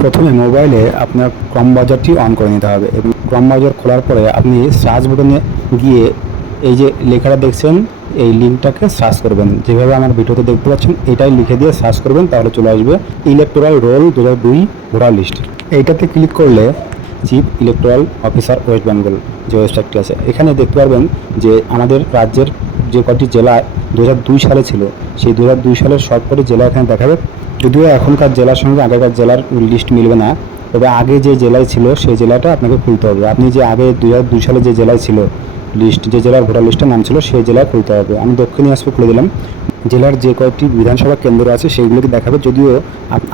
প্রথমে মোবাইলে আপনার ক্রম ব্রাউজারটি অন করে নিতে হবে এবং ক্রম ব্রাউজার খোলার পরে আপনি সার্চ বাটনে গিয়ে এই যে লেখাটা দেখছেন এই লিঙ্কটাকে সার্চ করবেন। যেভাবে আমার ভিডিওতে দেখতে পাচ্ছেন এটাই লিখে দিয়ে সার্চ করবেন, তাহলে চলে আসবে ইলেকটোরাল রোল 2002 ভোটার লিস্ট। এইটাতে ক্লিক করলে chief electoral officer West Bengal যে ওয়েবসাইটটি আছে এখানে দেখতে পারবেন যে আমাদের রাজ্যের যে কটি জেলা 2002 সালে ছিল সেই 2002 সালের সবকটি জেলা এখানে দেখাবে। যদিও এখনকার জেলার সঙ্গে আগেকার জেলার লিস্ট মিলবে না, তবে আগে যে জেলায় ছিল সেই জেলাটা আপনাকে খুলতে হবে। আপনি যে আগে 2002 সালে যে জেলায় ছিল লিস্ট, যে জেলার ভোটার লিস্টের নাম ছিল সেই জেলায় খুলতে হবে। আমি দক্ষিণ দিনাজপুর খুলে দিলাম। জেলার যে কয়েকটি বিধানসভা কেন্দ্র আছে সেইগুলোকে দেখাবে, যদিও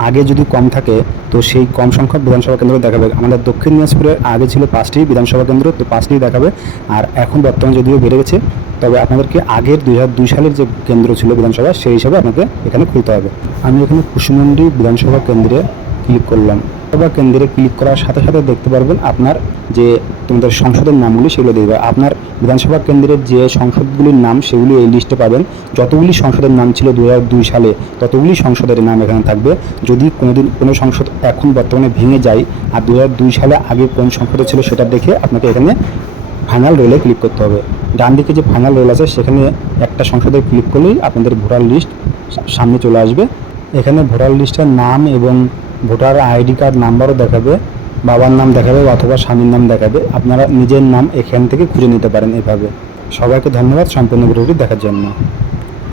আগে যদি কম থাকে তো সেই কম সংখ্যক বিধানসভা কেন্দ্র দেখাবে। আমাদের দক্ষিণ দিনাজপুরের আগে ছিল 5টি বিধানসভা কেন্দ্র, তো 5টি দেখাবে। আর এখন বর্তমানে যদিও বেড়ে গেছে, তবে আপনাদেরকে আগের 2002 সালের যে কেন্দ্র ছিল বিধানসভা সেই হিসাবে আপনাকে এখানে খুলতে হবে। আমি এখানে কুশমন্ডি বিধানসভা কেন্দ্রে ক্লিক করলাম। বিধানসভা কেন্দ্রে ক্লিক করার সাথে সাথে দেখতে পারবেন আপনার যে তোমাদের সংসদের নামগুলি সেগুলো দেখবে। আপনার বিধানসভা কেন্দ্রের যে সংসদগুলির নাম সেগুলি এই লিস্টে পাবেন। যতগুলি সংসদের নাম ছিল 2002 সালে ততগুলি সংসদের নাম এখানে থাকবে। যদি কোনোদিন কোনো সংসদ এখন বর্তমানে ভেঙে যায় আর 2002 সালে আগে কোন সংসদে ছিল সেটা দেখে আপনাকে এখানে ফাইনাল রোলে ক্লিক করতে হবে। ডান দিকে যে ফাইনাল রোল আছে সেখানে একটা সংসদে ক্লিক করলেই আপনাদের ভোটার লিস্ট সামনে চলে আসবে। এখানে ভোটার লিস্টের নাম এবং ভোটার আইডি কার্ড নাম্বারও দেখাবে, বাবার নাম দেখাবে অথবা স্বামীর নাম দেখাবে। আপনারা নিজের নাম এখান থেকে খুঁজে নিতে পারেন এভাবে। সবাইকে ধন্যবাদ সম্পূর্ণ ভিডিওটি দেখার জন্য।